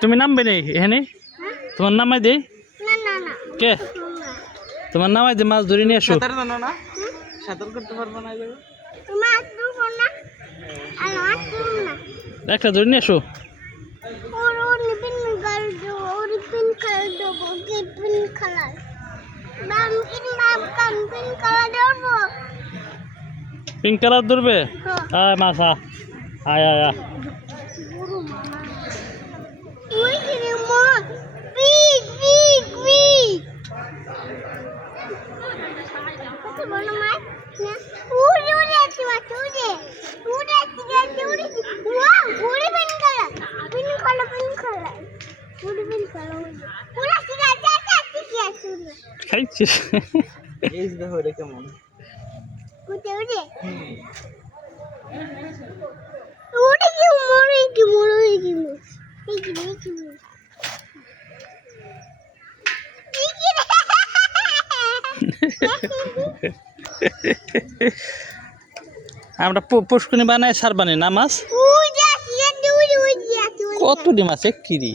তুমি নামবে নেই এখানে তোমার নামাই দে কে তোমার নামাই দে মাছ ধরে নিয়ে আসো সাঁতার করতে পারবো না একটা ধরে নিয়ে আসো পিঙ্ক কালার ধরবে আয় মাছ আয় আয় আয় খাইছিস এই দেখো এটা কেমন আমরা পুষ্কুনি বানাই সার বানাই না মাছ কতটি মাছ কিরি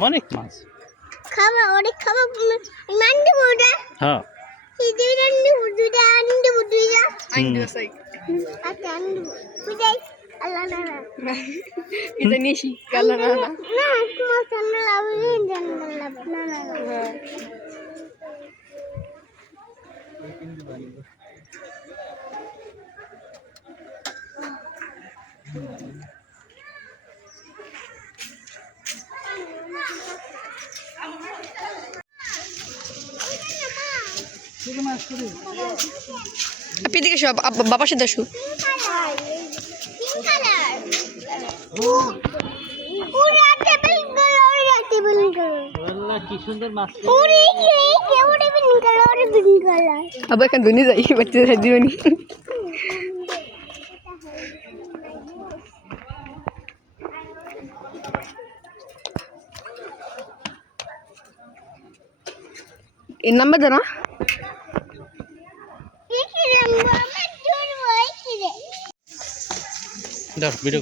অনেক মাছ হ্যাঁ পিদিকে এসো বাবার সাথে এসো কি সুন্দর মাছ আবার এখানে ধুনি যাই বাচ্চা দিবনি এর নাম্বার দে না ভিডিও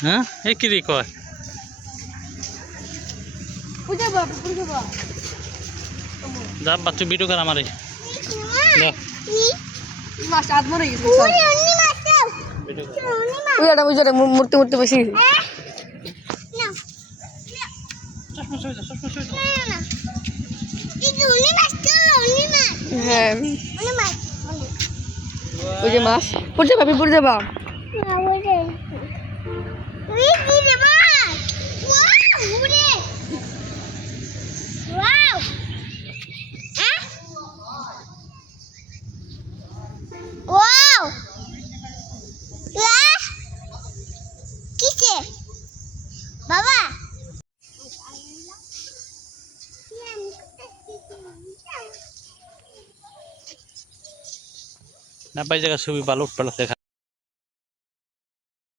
হ্যাঁ এ কি রে কর যা বাচ্চা ভিডিও কর আমারে মূর্তি মূর্তি বসে হ্যাঁ ওই যে মাছ পড়ে যাবা পড়ে যাবা বাবা না পাই জায়গা ছবি ভালো উঠপালা দেখা